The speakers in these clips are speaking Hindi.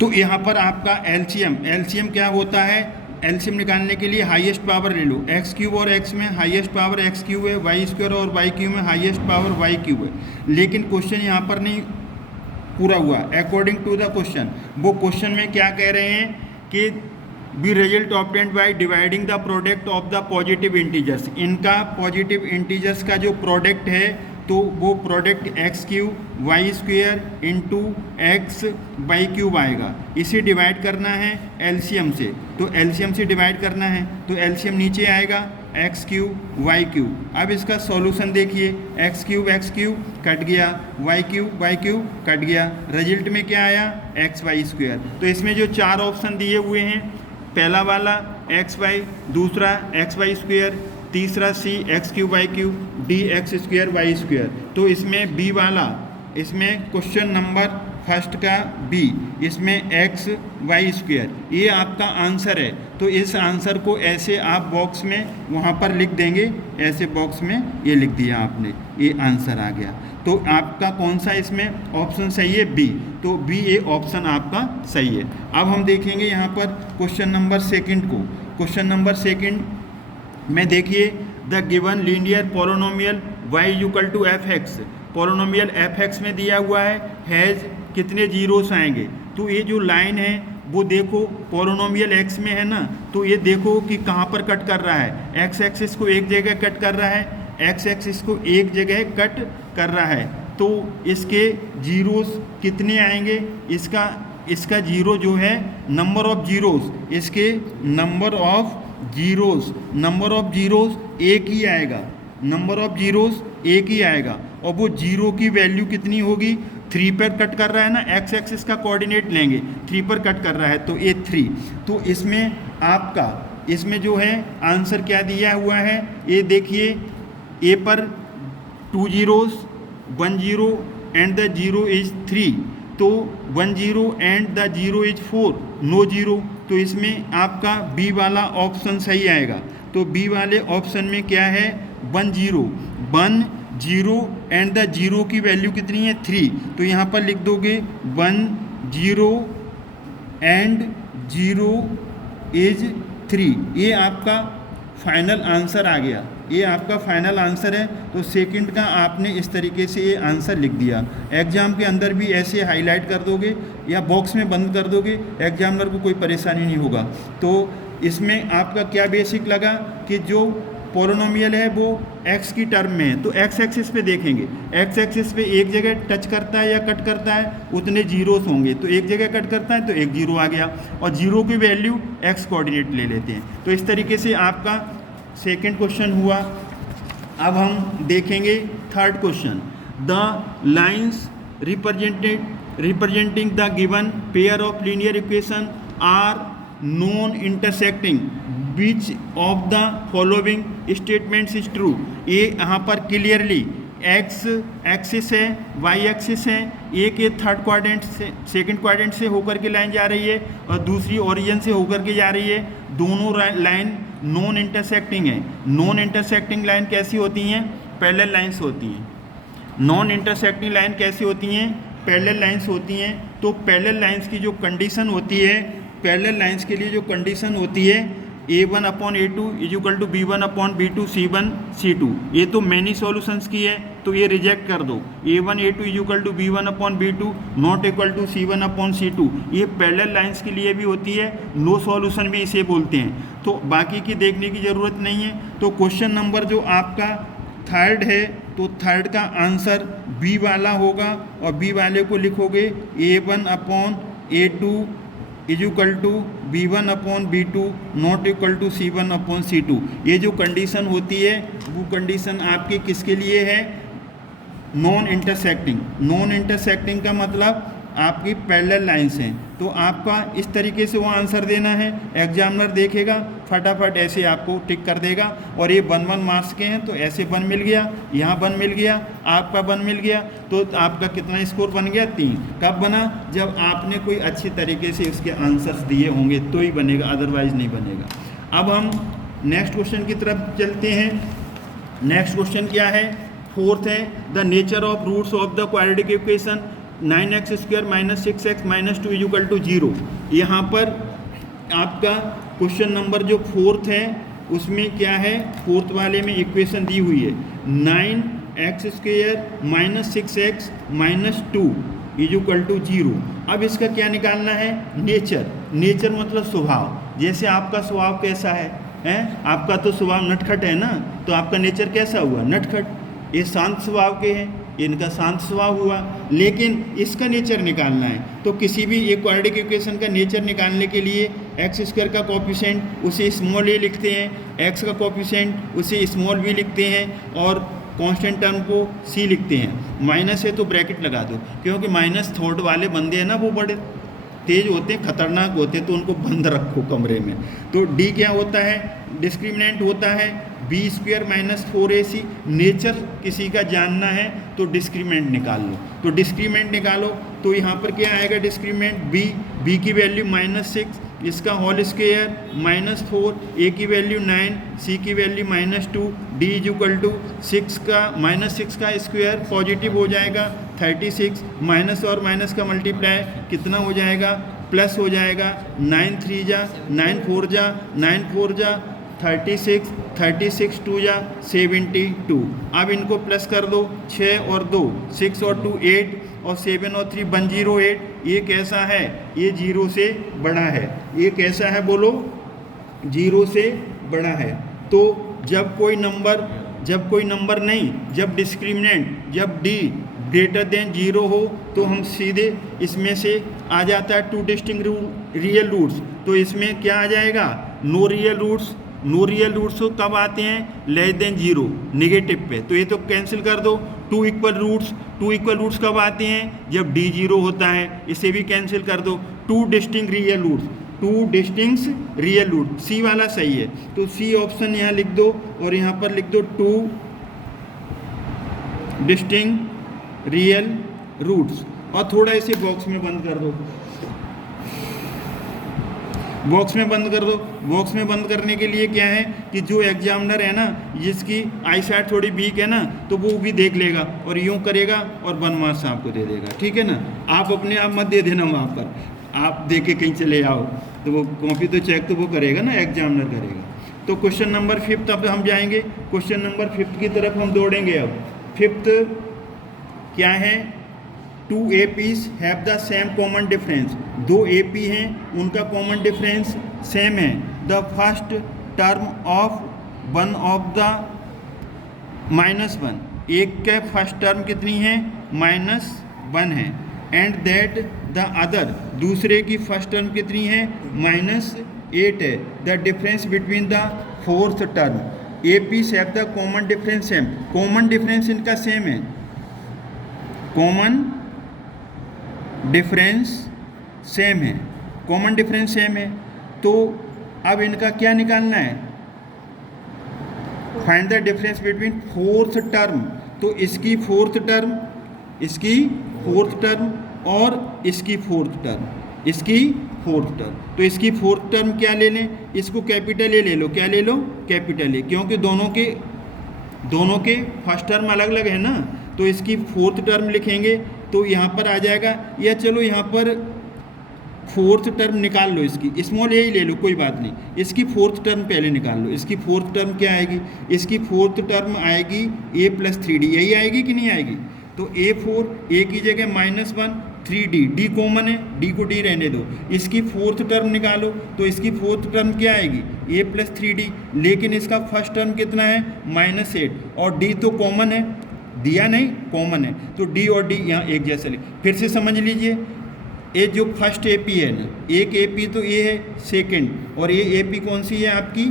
तो यहाँ पर आपका एलसीएम क्या होता है, एलसीएम निकालने के लिए हाईएस्ट पावर ले लो, एक्स क्यूब और एक्स में हाईएस्ट पावर एक्स क्यूब है, वाई स्क्वायर और वाई क्यूब में हाईएस्ट पावर वाई क्यूब है। लेकिन क्वेश्चन यहाँ पर नहीं पूरा हुआ अकॉर्डिंग टू द क्वेश्चन। वो क्वेश्चन में क्या कह रहे हैं कि be result obtained by dividing the product of the positive integers. इनका पॉजिटिव इंटीजर्स का जो प्रोडक्ट है तो वो product x cube y square into x Y cube आएगा। इसे डिवाइड करना है एलसीएम से, तो एलसीएम से डिवाइड करना है तो एलसीएम नीचे आएगा एक्स क्यूब वाई क्यूब। अब इसका सॉल्यूशन देखिए, एक्स क्यूब कट गया, वाई क्यूब कट गया, रिजल्ट में क्या आया एक्स वाई स्क्वेयर। तो इसमें जो चार ऑप्शन दिए हुए हैं, पहला वाला एक्स वाई, दूसरा एक्स वाई स्क्वेयर, तीसरा C X cube Y cube, D X square Y square. तो इसमें बी वाला, इसमें क्वेश्चन नंबर फर्स्ट का बी, इसमें एक्स वाई स्क्वेयर ये आपका आंसर है। तो इस आंसर को ऐसे आप बॉक्स में वहाँ पर लिख देंगे, ऐसे बॉक्स में ये लिख दिया आपने, ये आंसर आ गया। तो आपका कौन सा इसमें ऑप्शन सही है, बी। तो बी ये ऑप्शन आपका सही है। अब हम देखेंगे यहाँ पर क्वेश्चन नंबर सेकंड को। क्वेश्चन नंबर सेकंड में देखिए, the given linear polynomial y equal to f x, polynomial f x में दिया हुआ है, हैज़ कितने जीरोस आएंगे। तो ये जो लाइन है वो देखो पोलोनोमियल x में है ना, तो ये देखो कि कहाँ पर कट कर रहा है, x एक्सिस को एक जगह कट कर रहा है, x एक्सिस को एक जगह कट कर रहा है। तो इसके जीरोस कितने आएंगे, इसका जीरो जो है नंबर ऑफ जीरोस, इसके नंबर ऑफ जीरोस एक ही आएगा, नंबर ऑफ जीरोस एक ही आएगा। और वो जीरो की वैल्यू कितनी होगी, 3 पर कट कर रहा है ना, एक्स एक्सिस का कोऑर्डिनेट लेंगे, 3 पर कट कर रहा है तो ये 3। तो इसमें आपका इसमें जो है आंसर क्या दिया हुआ है, ये देखिए, ए पर 2 zeros, 1 zero and the zero is 3, तो 1 zero and the zero is 4, no zero. तो इसमें आपका बी वाला ऑप्शन सही आएगा। तो बी वाले ऑप्शन में क्या है, 1 जीरो एंड द जीरो की वैल्यू कितनी है 3, तो यहाँ पर लिख दोगे 1 जीरो एंड जीरो इज 3। ये आपका फाइनल आंसर आ गया, ये आपका फाइनल आंसर है। तो सेकंड का आपने इस तरीके से ये आंसर लिख दिया। एग्ज़ाम के अंदर भी ऐसे हाईलाइट कर दोगे या बॉक्स में बंद कर दोगे, एग्जामिनर को कोई परेशानी नहीं होगा। तो इसमें आपका क्या बेसिक लगा कि जो पोलोनोमियल है वो x की टर्म में है, तो x एक्सिस पे देखेंगे, x एक्सिस पे एक जगह टच करता है या कट करता है उतने जीरोस होंगे, तो एक जगह कट करता है तो एक जीरो आ गया, और जीरो की वैल्यू x कोऑर्डिनेट ले लेते हैं। तो इस तरीके से आपका सेकंड क्वेश्चन हुआ। अब हम देखेंगे third question, the lines representing the given pair of linear equation are non intersecting, which of the following statements is true. ये यहाँ पर क्लियरली एक्स एक्सिस है, वाई एक्सिस है, एक ये थर्ड क्वाड्रेंट से सेकंड क्वाड्रेंट से होकर के लाइन जा रही है और दूसरी ओरिजिन से होकर के जा रही है, दोनों लाइन नॉन इंटरसेक्टिंग है। नॉन इंटरसेक्टिंग लाइन कैसी होती हैं, पैरेलल लाइंस होती हैं। नॉन इंटरसेक्टिंग लाइन कैसी होती हैं, पैरेलल लाइंस होती हैं। तो पैरेलल लाइंस की जो कंडीशन होती है, पैरेलल लाइंस के लिए जो कंडीशन होती है, A1/A2 is equal to B1/B2 C1 C2, ये तो मैनी सॉल्यूशंस की है तो ये रिजेक्ट कर दो। A1A2 is equal to B1/B2 not equal to C1/C2, ये पैरेलल लाइंस के लिए भी होती है, नो सॉल्यूशन भी इसे बोलते हैं। तो बाकी की देखने की ज़रूरत नहीं है। तो क्वेश्चन नंबर जो आपका थर्ड है, तो थर्ड का आंसर बी वाला होगा, और बी वाले को लिखोगे A1/A2 is equal to B1/B2 not equal to C1/C2। ये जो कंडीशन होती है वो कंडीशन आपकी किसके लिए है, नॉन इंटरसेक्टिंग। नॉन इंटरसेक्टिंग का मतलब आपकी पैरेलल लाइंस हैं। तो आपका इस तरीके से वो आंसर देना है, एग्जामिनर देखेगा फटाफट ऐसे आपको टिक कर देगा। और ये 1 मार्क्स के हैं तो ऐसे 1 मिल गया, यहाँ 1 मिल गया, आपका 1 मिल गया, तो आपका कितना स्कोर बन गया 3। कब बना, जब आपने कोई अच्छी तरीके से इसके आंसर्स दिए होंगे तो ही बनेगा, अदरवाइज नहीं बनेगा। अब हम नेक्स्ट क्वेश्चन की तरफ चलते हैं। नेक्स्ट क्वेश्चन क्या है, फोर्थ है, the nature of roots of the quadratic equation 9x² minus 6x minus 2 equal to 0। यहाँ पर आपका क्वेश्चन नंबर जो फोर्थ है उसमें क्या है, फोर्थ वाले में इक्वेशन दी हुई है 9x² minus 6x minus 2 equal to 0। अब इसका क्या निकालना है, नेचर। नेचर मतलब स्वभाव, जैसे आपका स्वभाव कैसा है आपका तो स्वभाव नटखट है ना, तो आपका नेचर कैसा हुआ, नटखट। ये शांत स्वभाव के हैं, इनका शांत स्वभाव हुआ, लेकिन इसका नेचर निकालना है तो किसी भी एक क्वाड्रेटिक इक्वेशन का नेचर निकालने के लिए x² का कोफिशिएंट उसे स्मॉल a लिखते हैं, x का कोफिशिएंट उसे स्मॉल b लिखते हैं, और कांस्टेंट टर्म को c लिखते हैं। माइनस है तो ब्रैकेट लगा दो, क्योंकि माइनस थॉट वाले बंदे हैं ना वो बड़े तेज होते हैं, खतरनाक होते हैं, तो उनको बंद रखो कमरे में। तो d क्या होता है, डिस्क्रिमिनेंट होता है b² माइनस 4ac। नेचर किसी का जानना है तो डिस्क्रिमिनेंट निकाल लो। तो डिस्क्रिमिनेंट निकालो तो यहाँ पर क्या आएगा, डिस्क्रिमिनेंट b की वैल्यू -6, इसका होल स्क्वायर -4, a की वैल्यू 9, c की वैल्यू -2, d इक्वल टू 6 का -6 का स्क्वायर पॉजिटिव हो जाएगा 36, माइनस और माइनस का मल्टीप्लाई कितना हो जाएगा, प्लस हो जाएगा 9 3 जा 9 4 जा 9 4 जा 36, 36 2 जा 72। अब इनको प्लस कर दो, 6 और 2 6 और 2 8 और 7 और 3 108। ये कैसा है, ये 0 से बड़ा है। ये कैसा है बोलो, 0 से बड़ा है। तो जब कोई नंबर नहीं, जब डिस्क्रिमिनेंट जब d ग्रेटर देन 0 हो तो हम सीधे इसमें से आ जाता है 2 डिस्टिंक्ट रियल रूट्स। तो इसमें क्या आ जाएगा, no real roots. No real roots कब आते हैं, लेस देन 0 नेगेटिव पे, तो ये तो कैंसिल कर दो। 2 इक्वल रूट्स कब आते हैं, जब d 0 होता है, इसे भी कैंसिल कर दो। 2 डिस्टिंक्ट रियल रूट, सी वाला सही है, तो सी ऑप्शन यहाँ लिख दो और यहाँ पर लिख दो 2 डिस्टिंक्ट रियल रूट्स, और थोड़ा इसे बॉक्स में बंद कर दो। बॉक्स में बंद करने के लिए क्या है कि जो एग्जामिनर है ना, जिसकी आई साइट थोड़ी वीक है ना, तो वो भी देख लेगा और यूँ करेगा और 1 मार्क्स आपको दे देगा, ठीक है ना। आप अपने आप मत दे देना, वहाँ पर आप दे के कहीं चले आओ तो वो कॉपी तो चेक तो वो करेगा ना, एग्जामिनर करेगा। तो क्वेश्चन नंबर 5 अब हम जाएंगे, क्वेश्चन नंबर 5 की तरफ हम दौड़ेंगे। अब 5 क्या है, 2 APs have the same common difference. 2 AP हैं, उनका कॉमन डिफरेंस सेम है। The first term of one of the -1, एक के फर्स्ट टर्म कितनी है, -1 है। एंड दैट द अदर, दूसरे की फर्स्ट टर्म कितनी है, -8 है। The difference between the fourth term. APs have the common difference same, common difference इनका सेम है, कॉमन डिफरेंस सेम है, कॉमन डिफरेंस सेम है। तो अब इनका क्या निकालना है, find the difference between fourth term. तो इसकी फोर्थ टर्म और इसकी फोर्थ टर्म, तो इसकी फोर्थ टर्म क्या ले लें, इसको कैपिटल ए ले लो। क्या ले लो, कैपिटल ए, क्योंकि दोनों के फर्स्ट टर्म अलग अलग है ना, तो इसकी फोर्थ टर्म लिखेंगे तो यहाँ पर आ जाएगा, या चलो यहाँ पर फोर्थ टर्म निकाल लो, इसकी स्मॉल ए ही ले लो, कोई बात नहीं। इसकी फोर्थ टर्म पहले निकाल लो। इसकी फोर्थ टर्म क्या आएगी, इसकी फोर्थ टर्म आएगी a + 3d, यही आएगी कि नहीं आएगी। तो a4, a की जगह -1, 3d, d कॉमन है, d को d रहने दो। इसकी फोर्थ टर्म निकालो तो इसकी फोर्थ टर्म क्या आएगी, a + 3d, लेकिन इसका फर्स्ट टर्म कितना है, -8, और d तो कॉमन है, दिया नहीं, कॉमन है, तो d और d यहाँ एक जैसे ले। फिर से समझ लीजिए, ये जो फर्स्ट AP है ना, एक AP तो ये है सेकंड, और ये AP कौन सी है आपकी,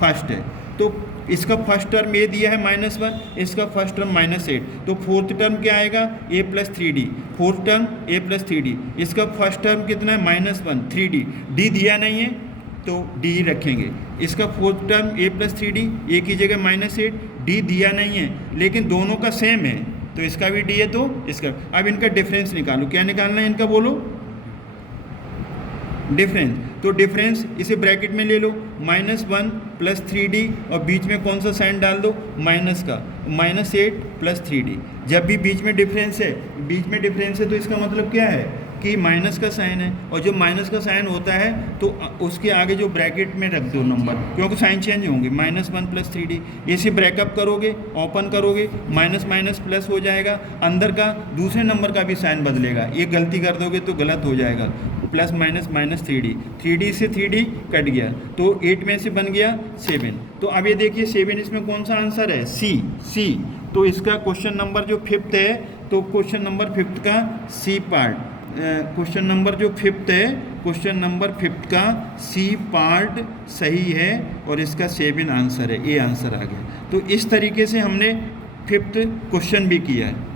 फर्स्ट है। तो इसका फर्स्ट टर्म ये दिया है -1, इसका फर्स्ट टर्म -8, तो फोर्थ टर्म क्या आएगा, a + 3d, fourth term a + 3d। इसका फर्स्ट टर्म कितना है, -1, 3d, d दिया नहीं है तो d रखेंगे। इसका fourth term a + 3d, a की जगह -8, d दिया नहीं है, लेकिन दोनों का सेम है, तो इसका भी d है, तो इसका। अब इनका डिफरेंस निकालो, क्या निकालना है इनका, बोलो, डिफरेंस, तो डिफरेंस इसे ब्रैकेट में ले लो, -1 + 3d और बीच में कौन सा साइन डाल दो, माइनस का, -8 + 3d। जब भी बीच में डिफरेंस है तो इसका मतलब क्या है कि माइनस का साइन है, और जब माइनस का साइन होता है तो उसके आगे जो ब्रैकेट में रख दो नंबर, क्योंकि साइन चेंज होंगे, -1 + 3d। इसे ब्रेकअप करोगे, ओपन करोगे, माइनस माइनस प्लस हो जाएगा, अंदर का दूसरे नंबर का भी साइन बदलेगा, ये गलती कर दोगे तो गलत हो जाएगा, प्लस माइनस -3d, 3d से 3d कट गया, तो 8 में से बन गया 7। तो अब ये देखिए 7 इसमें कौन सा आंसर है, सी। तो इसका क्वेश्चन नंबर जो 5th है, तो क्वेश्चन नंबर 5th का सी पार्ट, क्वेश्चन नंबर जो 5th है, क्वेश्चन नंबर 5th का सी पार्ट सही है और इसका 7 आंसर है, ए आंसर आ गया। तो इस तरीके से हमने 5th क्वेश्चन भी किया है।